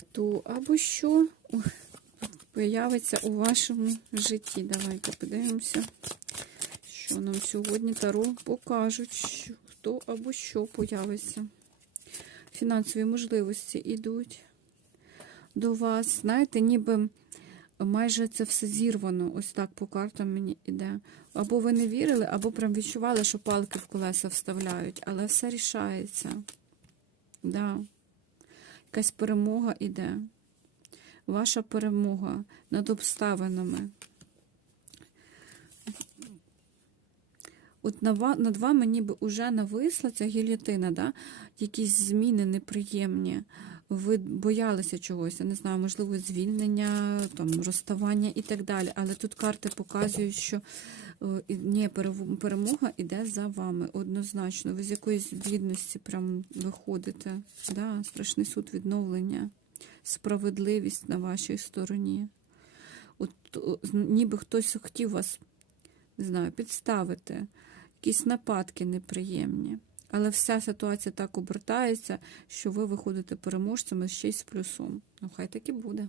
хто або що появиться у вашому житті. Давайте подивимося, що нам сьогодні Таро покажуть, хто або що появиться. Фінансові можливості йдуть до вас. Знаєте, ніби майже це все зірвано. Ось так по картам мені йде. Або ви не вірили, або прям відчували, що палки в колеса вставляють, але все рішається. Да. Якась перемога іде. Ваша перемога над обставинами. От над вами ніби уже нависла ця гілятина, да? якісь зміни неприємні. Ви боялися чогось, я не знаю, можливо, звільнення, там, розставання і так далі. Але тут карти показують, що е, ні, перемога йде за вами однозначно. Ви з якоїсь бідності прям виходите. Да? Страшний суд відновлення, справедливість на вашій стороні. От ніби хтось хотів вас, не знаю, підставити, якісь нападки неприємні. Але вся ситуація так обертається, що ви виходите переможцями ще й з плюсом. Ну, хай так і буде.